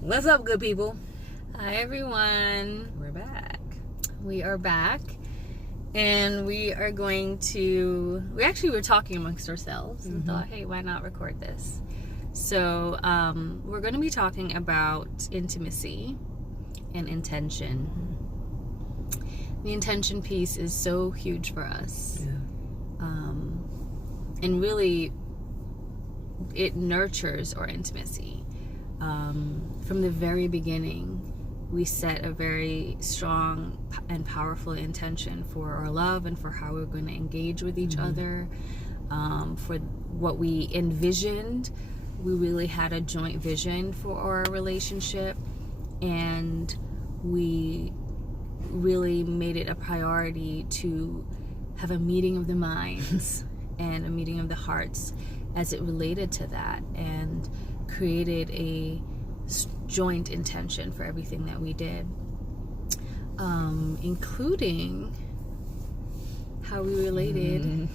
What's up, good people? Hi, everyone. We're back. We are back, and we are going to. We were talking amongst ourselves and thought, hey, why not record this? So, we're going to be talking about intimacy and intention. The intention piece is so huge for us, and really, it nurtures our intimacy. From the very beginning, we set a very strong and powerful intention for our love and for how we're going to engage with each other. For what we envisioned, we really had a joint vision for our relationship, and we really made it a priority to have a meeting of the minds and a meeting of the hearts as it related to that, and created a joint intention for everything that we did, including how we related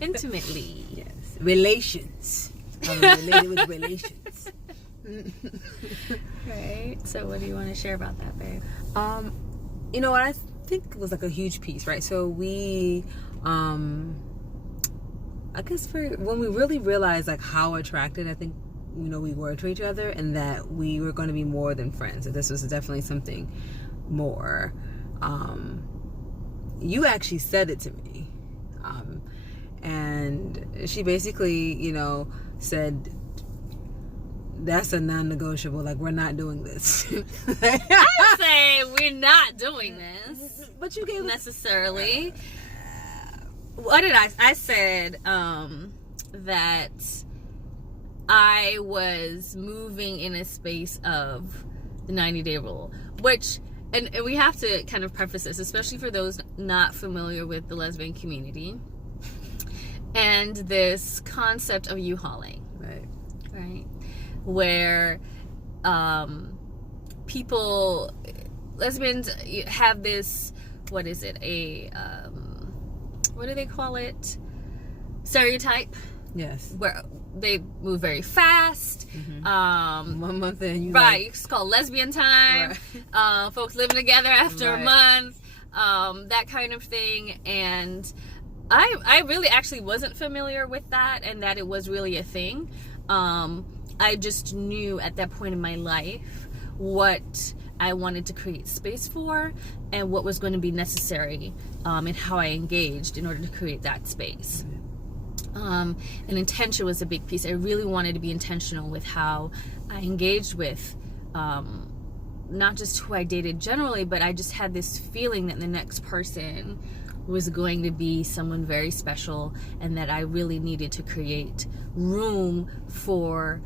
intimately. Yes, relations. I'm related with relations. Right. So, what do you want to share about that, babe? You know what I think was like a huge piece, right? So we, I guess when we really realized like how attracted I think we were to each other, and that we were going to be more than friends. So this was definitely something more. You actually said it to me, and she basically, said, that's a non-negotiable. Like, we're not doing this. I say we're not doing this, but you gave necessarily. What did I said that I was moving in a space of the 90-day rule, which, and we have to kind of preface this, especially for those not familiar with the lesbian community, and this concept of U-hauling, right? Where lesbians have this, what is it, what do they call it? Stereotype? Yes. Where they move very fast. 1 month in, right? It's called lesbian time. Right. Folks living together after a month. That kind of thing. And I really actually wasn't familiar with that, and that it was really a thing. I just knew at that point in my life what I wanted to create space for, and what was going to be necessary, and how I engaged in order to create that space. And intention was a big piece. I really wanted to be intentional with how I engaged with not just who I dated generally, but I just had this feeling that the next person was going to be someone very special, and that I really needed to create room for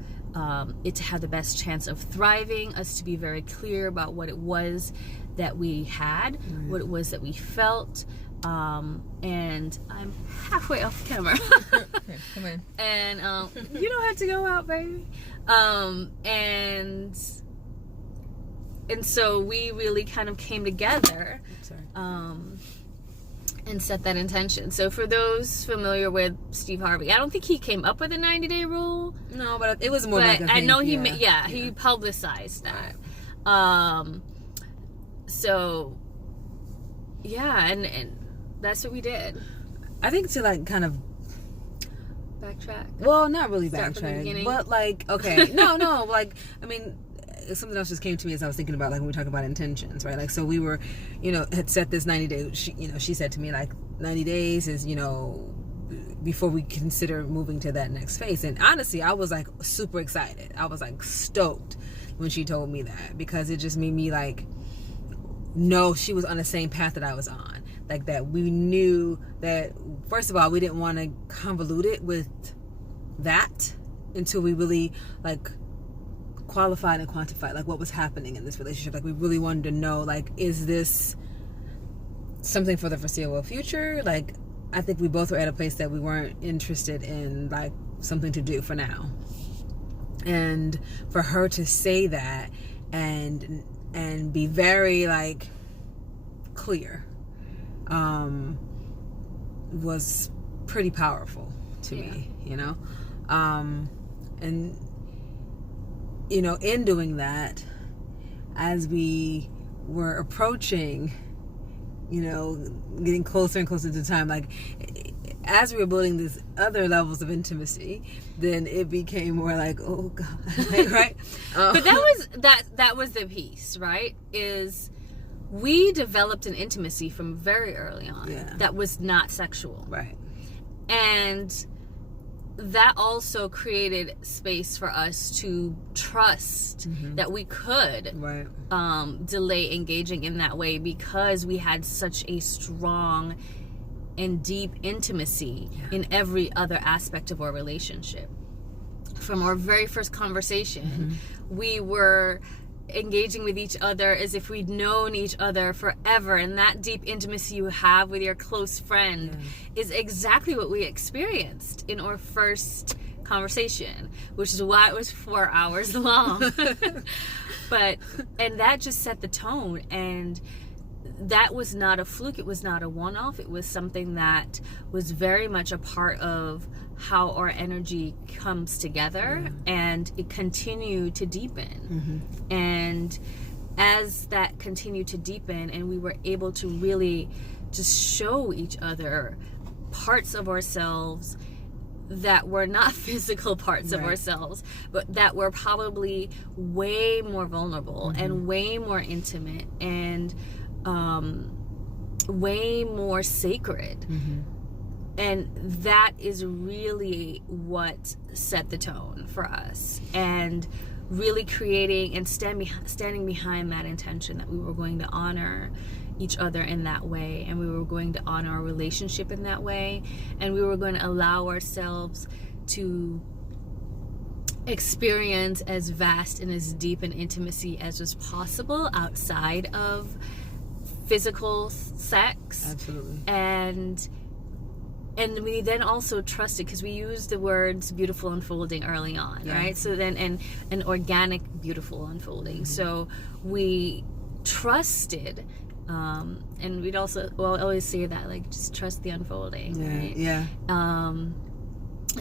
it to have the best chance of thriving, us to be very clear about what it was that we had, what it was that we felt. And I'm halfway off camera. Okay, come in. And you don't have to go out, baby. And so we really kind of came together, and set that intention. So for those familiar with Steve Harvey, I don't think he came up with a 90-day rule. No, but it was more like a thing. I know he publicized that. So yeah, and that's what we did. I think to like kind of backtrack. Well, not really Start from the backtrack, beginning. but like, okay, no, like, I mean, something else just came to me as I was thinking about, like, when we talk about intentions, right? Like, so we were, had set this 90 day. She said to me, like, 90 days is, before we consider moving to that next phase. And honestly, I was like super excited. I was like stoked when she told me that, because it just made me like know she was on the same path that I was on. Like, that we knew that, first of all, we didn't want to convolute it with that until we really like qualified and quantified like what was happening in this relationship. Like, we really wanted to know, like, is this something for the foreseeable future? Like, I think we both were at a place that we weren't interested in like something to do for now. And for her to say that and be very like clear was pretty powerful to me, and you know, in doing that, as we were approaching, you know, getting closer and closer to time, like as we were building these other levels of intimacy, then it became more like, oh God, right? But that was the piece, right? Is we developed an intimacy from very early on that was not sexual, right? And that also created space for us to trust that we could delay engaging in that way, because we had such a strong and deep intimacy in every other aspect of our relationship. From our very first conversation, we were engaging with each other as if we'd known each other forever, and that deep intimacy you have with your close friend is exactly what we experienced in our first conversation, which is why it was 4 hours long. And that just set the tone, and that was not a fluke. It was not a one-off. It was something that was very much a part of how our energy comes together, and it continued to deepen. And as that continued to deepen, and we were able to really just show each other parts of ourselves that were not physical parts of ourselves, but that were probably way more vulnerable and way more intimate and way more sacred. And that is really what set the tone for us, and really creating and standing behind that intention that we were going to honor each other in that way, and we were going to honor our relationship in that way, and we were going to allow ourselves to experience as vast and as deep an intimacy as was possible outside of physical sex. Absolutely. And we then also trusted, because we used the words beautiful unfolding early on, right? So then, and an organic beautiful unfolding. So we trusted, and we'd also, always say that, like, just trust the unfolding, right? And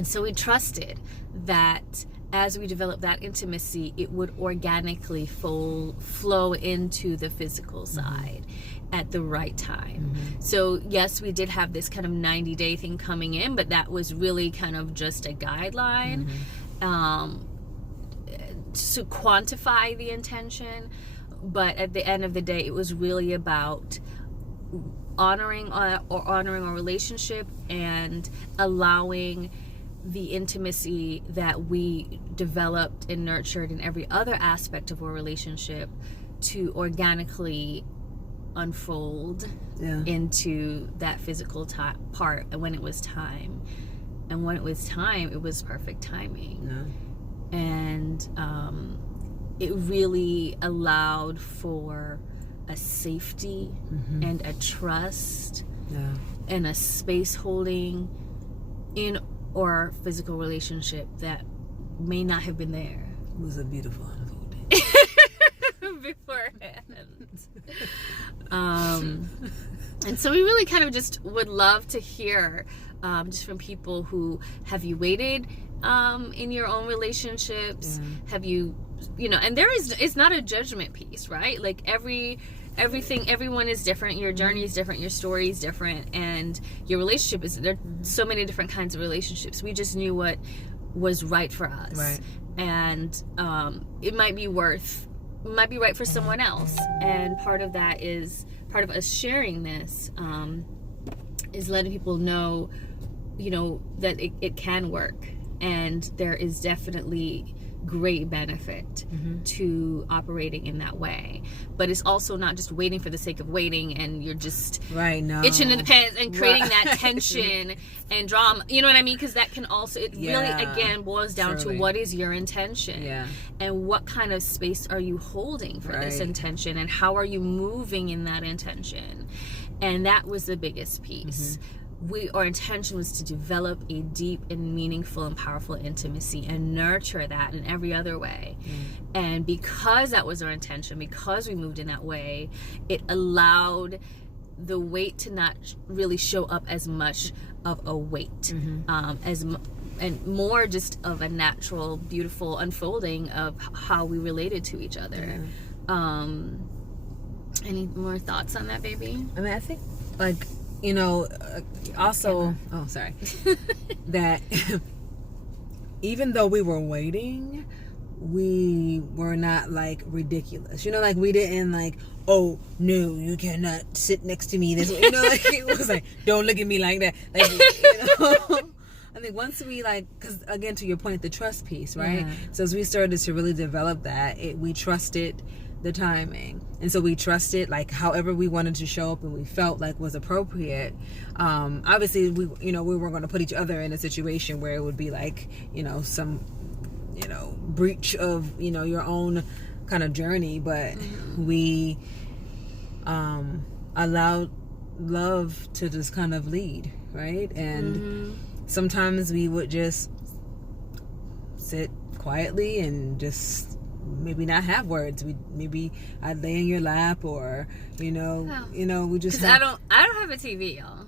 so we trusted that as we developed that intimacy, it would organically flow into the physical side at the right time. So yes, we did have this kind of 90-day thing coming in, but that was really kind of just a guideline to quantify the intention. But at the end of the day, it was really about honoring our relationship and allowing the intimacy that we developed and nurtured in every other aspect of our relationship to organically unfold into that physical part when it was time. And when it was time, it was perfect timing. And it really allowed for a safety and a trust and a space holding in our physical relationship that may not have been there. It was a beautiful unfolding beforehand. And so we really kind of just would love to hear just from people who, have you waited in your own relationships? Have you, and it's not a judgment piece, right? Like everyone is different. Your journey is different. Your story is different, and your relationship is, there are so many different kinds of relationships. We just knew what was right for us, and it might be right for someone else. And part of us sharing this is letting people know, that it can work, and there is definitely great benefit to operating in that way. But it's also not just waiting for the sake of waiting, and you're just itching in the pants and creating that tension and drama, you know what I mean? Because that can also, it really again boils down to what is your intention, and what kind of space are you holding for this intention, and how are you moving in that intention. And that was the biggest piece. Our intention was to develop a deep and meaningful and powerful intimacy and nurture that in every other way. And because that was our intention, because we moved in that way, it allowed the weight to not really show up as much of a weight, and more just of a natural, beautiful unfolding of how we related to each other. Any more thoughts on that, baby? I mean, I think, like, you know, also, oh, sorry, that even though we were waiting, we were not, like, ridiculous. You know, like, we didn't, like, oh, no, you cannot sit next to me this way. You know, like, it was like, don't look at me like that. Like, you know, I think once we, like, because, again, to your point, the trust piece, right? Yeah. So as we started to really develop that, we trusted the timing, and so we trusted, like, however we wanted to show up and we felt like was appropriate. Obviously, we weren't going to put each other in a situation where it would be like, you know, some, you know, breach of, you know, your own kind of journey, but we allowed love to just kind of lead, right? And sometimes we would just sit quietly and just maybe not have words. Maybe I'd lay in your lap, or we just. Because I don't have a TV, y'all.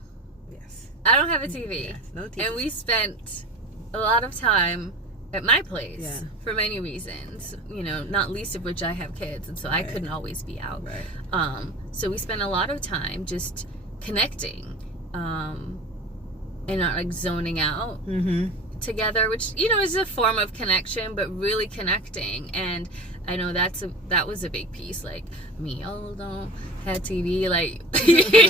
Yes. I don't have a TV. Yes, no TV. And we spent a lot of time at my place, Yeah. for many reasons. You know, not least of which I have kids, and so I couldn't always be out. Right. So we spent a lot of time just connecting, and not like zoning out. Together, which, you know, is a form of connection, but really connecting. And I know that was a big piece. Like, me, y'all don't have TV, like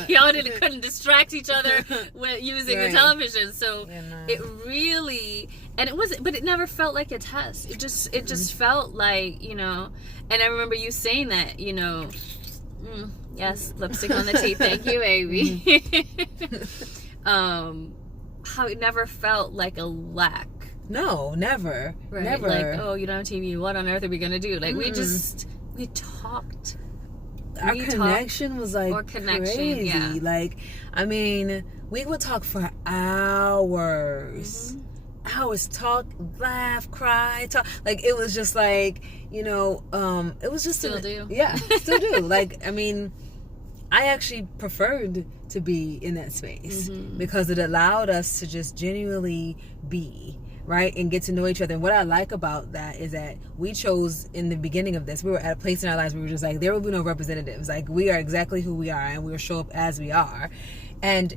y'all couldn't distract each other with using the television. So it really, and it wasn't, but it never felt like a test. It just felt like, you know. And I remember you saying that, you know, yes, lipstick on the teeth, thank you, baby. How it never felt like a lack. No, never. Right? Never. Like, oh, you don't have TV, what on earth are we gonna do? Like, we talked. Our connection was like crazy. Yeah. Like, I mean, we would talk for hours. Hours, talk, laugh, cry, talk. Like, it was just like, you know, it was just still do. Yeah, still do. Like, I mean, I actually preferred to be in that space because it allowed us to just genuinely be, right, and get to know each other. And what I like about that is that we chose, in the beginning of this, we were at a place in our lives where we were just like, there will be no representatives. Like, we are exactly who we are, and we will show up as we are. And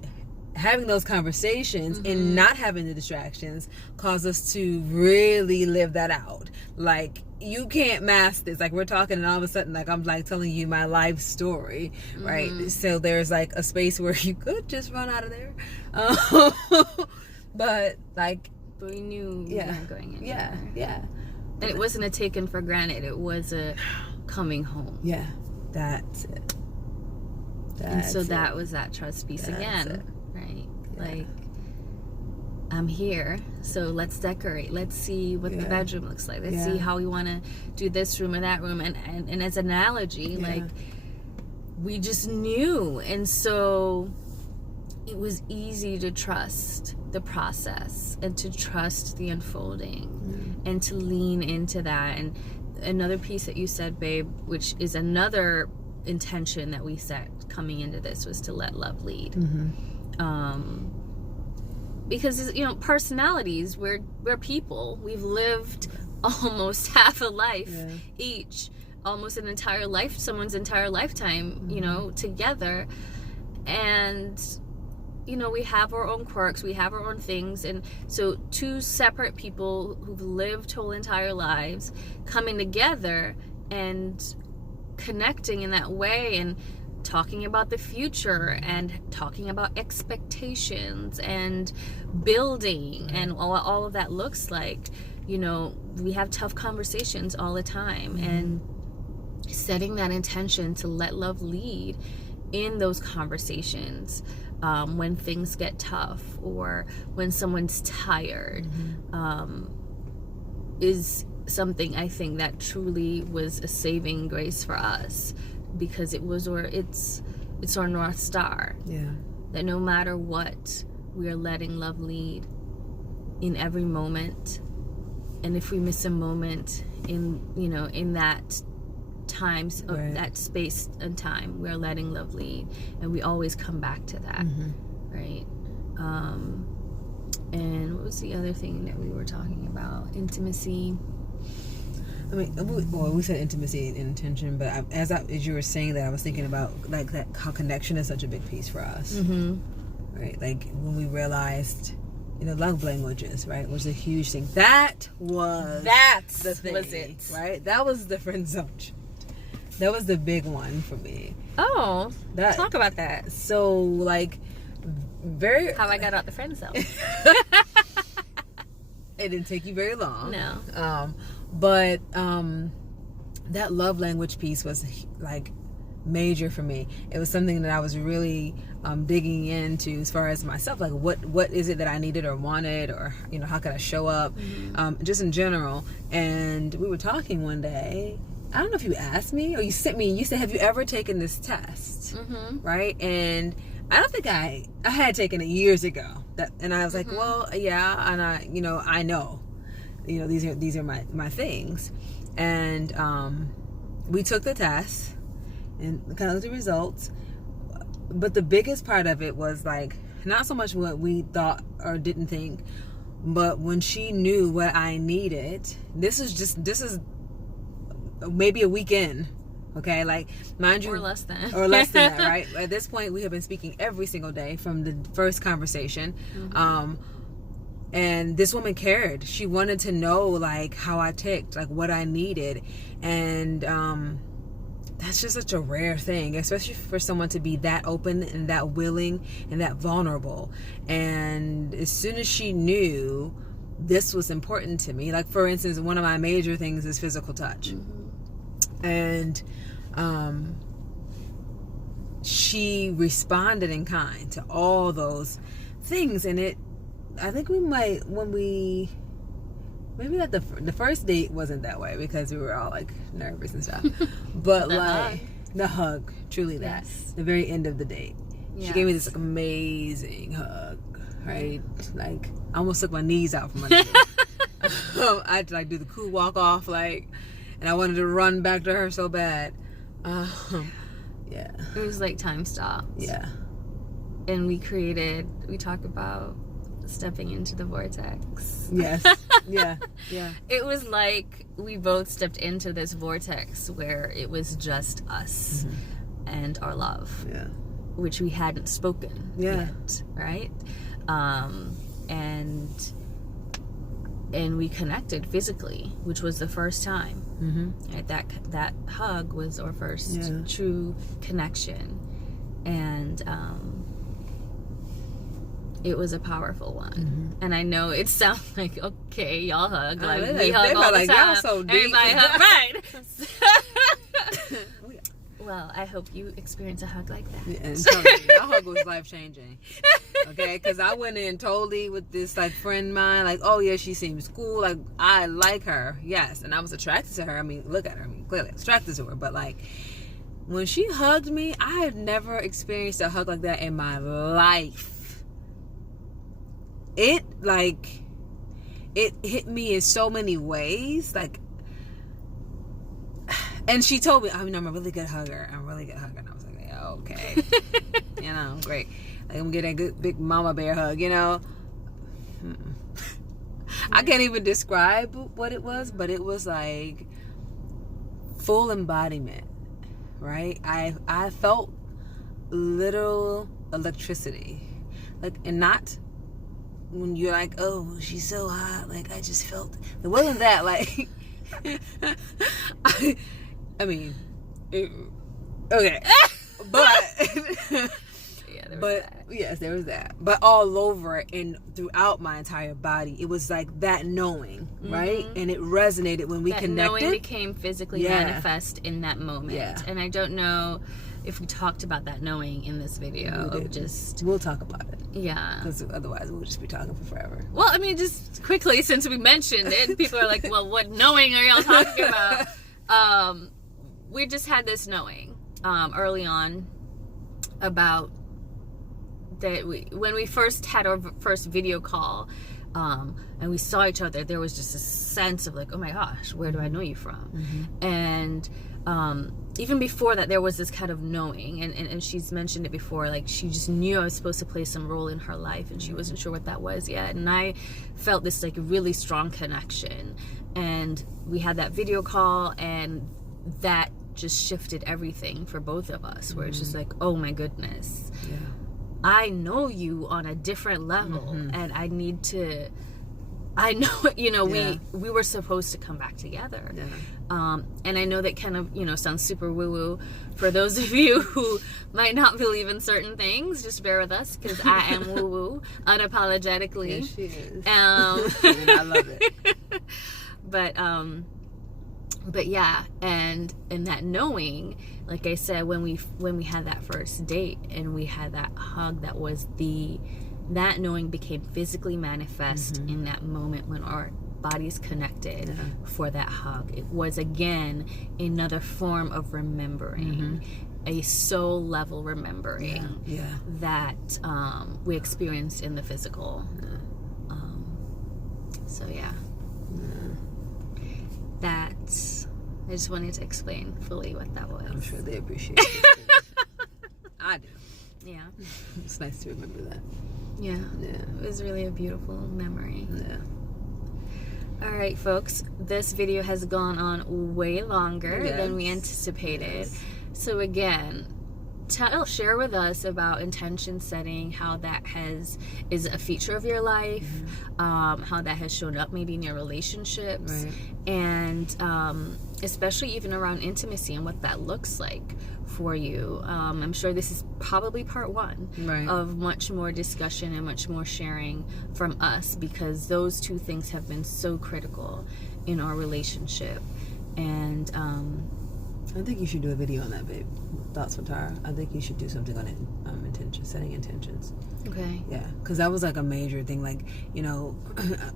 having those conversations and not having the distractions caused us to really live that out. Like, you can't mask this. Like, we're talking and all of a sudden, like, I'm like telling you my life story, right? So there's like a space where you could just run out of there, but like, we knew we weren't going anywhere. Yeah. And it wasn't a taken for granted. It was a coming home. Yeah, that's it. And so that was that trust piece again, right? Yeah. Like, I'm here, so let's decorate. Let's see what the bedroom looks like. Let's see how we want to do this room or that room. And as an analogy, like, we just knew. And so it was easy to trust the process and to trust the unfolding and to lean into that. And another piece that you said, babe, which is another intention that we set coming into this, was to let love lead. Because, you know, personalities, we're people. We've lived almost half a life each, almost an entire life, someone's entire lifetime, you know, together. And, you know, we have our own quirks, we have our own things. And so two separate people who've lived whole entire lives coming together and connecting in that way, and talking about the future and talking about expectations and building and all of that looks like, you know, we have tough conversations all the time, and setting that intention to let love lead in those conversations when things get tough or when someone's tired is something I think that truly was a saving grace for us, because it's our North Star. Yeah. That no matter what, we are letting love lead in every moment. And if we miss a moment in that time, that space and time, we're letting love lead, and we always come back to that, right? And what was the other thing that we were talking about? Intimacy. I mean, we said intimacy and intention, but as you were saying that, I was thinking about like that, how connection is such a big piece for us, right? Like when we realized, love languages, right, was a huge thing. That's the thing, was it, right? That was the friend zone. That was the big one for me. Oh, talk about that. So like, how I got out the friend zone. It didn't take you very long. No. But that love language piece was like major for me. It was something that I was really digging into as far as myself, like what is it that I needed or wanted, or how could I show up, just in general. And we were talking one day. I don't know if you asked me or you sent me. You said, "Have you ever taken this test?" Right? And I don't think I had taken it years ago. And I was like, well, yeah, and I know. These are my things. And we took the test and kind of the results. But the biggest part of it was like not so much what we thought or didn't think, but when she knew what I needed. This is maybe a weekend. Okay, like mind you, or less than that, right? At this point, we have been speaking every single day from the first conversation. And this woman cared. She wanted to know like how I ticked, like what I needed. And that's just such a rare thing, especially for someone to be that open and that willing and that vulnerable. And as soon as she knew this was important to me, like for instance, one of my major things is physical touch. And she responded in kind to all those things. And I think we might, maybe not the first date wasn't that way because we were all like nervous and stuff. But the hug, truly that. The very end of the date. Yes. She gave me this like, amazing hug, right? Like I almost took my knees out from under me. I had to like do the cool walk off, like, and I wanted to run back to her so bad. Yeah. It was like time stopped. Yeah. And we talked about stepping into the vortex. Yes. Yeah. It was like we both stepped into this vortex where it was just us and our love. Yeah. Which we hadn't spoken yet, right? And we connected physically, which was the first time. Right? That hug was our first true connection, and it was a powerful one. And I know it sounds like, okay, y'all hug, like we hug all the time. So deep. Everybody hug, right? Well, I hope you experience a hug like that. Yeah, and my hug was life changing. Okay, because I went in totally with this like friend of mine, like, oh yeah, she seems cool, like I like her, yes, and I was attracted to her. I mean, look at her. I mean, clearly attracted to her, but like when she hugged me, I had never experienced a hug like that in my life. It hit me in so many ways, like. And she told me, I'm a really good hugger. And I was like, yeah, okay. Great. Like, I'm getting a good big mama bear hug, I can't even describe what it was, but it was like full embodiment, right? I felt literal electricity. Like, and not when you're like, oh, she's so hot. Like, I just felt, it wasn't that, like, I mean, okay, but yes, there was that. But all over and throughout my entire body, it was like that knowing, right? And it resonated when we connected. That knowing became physically manifest in that moment. Yeah. And I don't know if we talked about that knowing in this video. We'll talk about it. Yeah. Because otherwise we'll just be talking for forever. Well, I mean, just quickly, since we mentioned it, people are like, well, what knowing are y'all talking about? We just had this knowing early on about that when we first had our first video call, and we saw each other, there was just a sense of like, oh my gosh, where do I know you from? And even before that, there was this kind of knowing, and she's mentioned it before, like she just knew I was supposed to play some role in her life, and she wasn't sure what that was yet. And I felt this like really strong connection, and we had that video call, and that just shifted everything for both of us, where it's just like, oh my goodness, I know you on a different level, and I know, you know, we were supposed to come back together. And I know that kind of, you know, sounds super woo-woo for those of you who might not believe in certain things. Just bear with us, because I am woo-woo unapologetically. Yes, she is. And I love it. But yeah, and that knowing, like I said, when we had that first date and we had that hug, that knowing became physically manifest in that moment when our bodies connected for that hug. It was again another form of remembering, a soul level remembering that we experienced in the physical. So that I just wanted to explain fully what that was. I'm sure they appreciate it. I do. Yeah. It's nice to remember that. Yeah. It was really a beautiful memory. Yeah. All right, folks. This video has gone on way longer than we anticipated. So again, share with us about intention setting, how that is a feature of your life, how that has shown up maybe in your relationships, and especially even around intimacy and what that looks like for you. I'm sure this is probably part one of much more discussion and much more sharing from us, because those two things have been so critical in our relationship. And I think you should do a video on that, babe. Thoughts with Tara. I think you should do something on it. Setting intentions. Okay. Yeah, because that was like a major thing. Like, you know,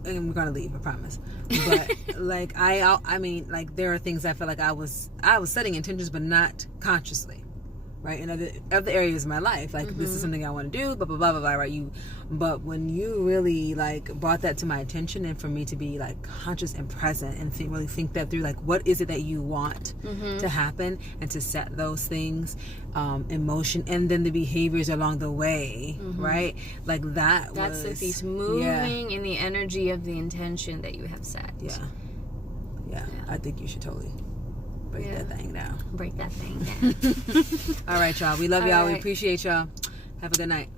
and we're gonna leave, I promise. But like I mean, like there are things I felt like I was setting intentions, but not consciously, right? In other areas of my life, like this is something I want to do, blah blah blah blah blah, right? But when you really like brought that to my attention, and for me to be like conscious and present and really think that through, like what is it that you want to happen, and to set those things in motion, and then the behaviors along the way, right? Like that's the piece, moving in the energy of the intention that you have set. Yeah. I think you should totally break that thing down. All right, y'all. We love y'all. We appreciate y'all. Have a good night.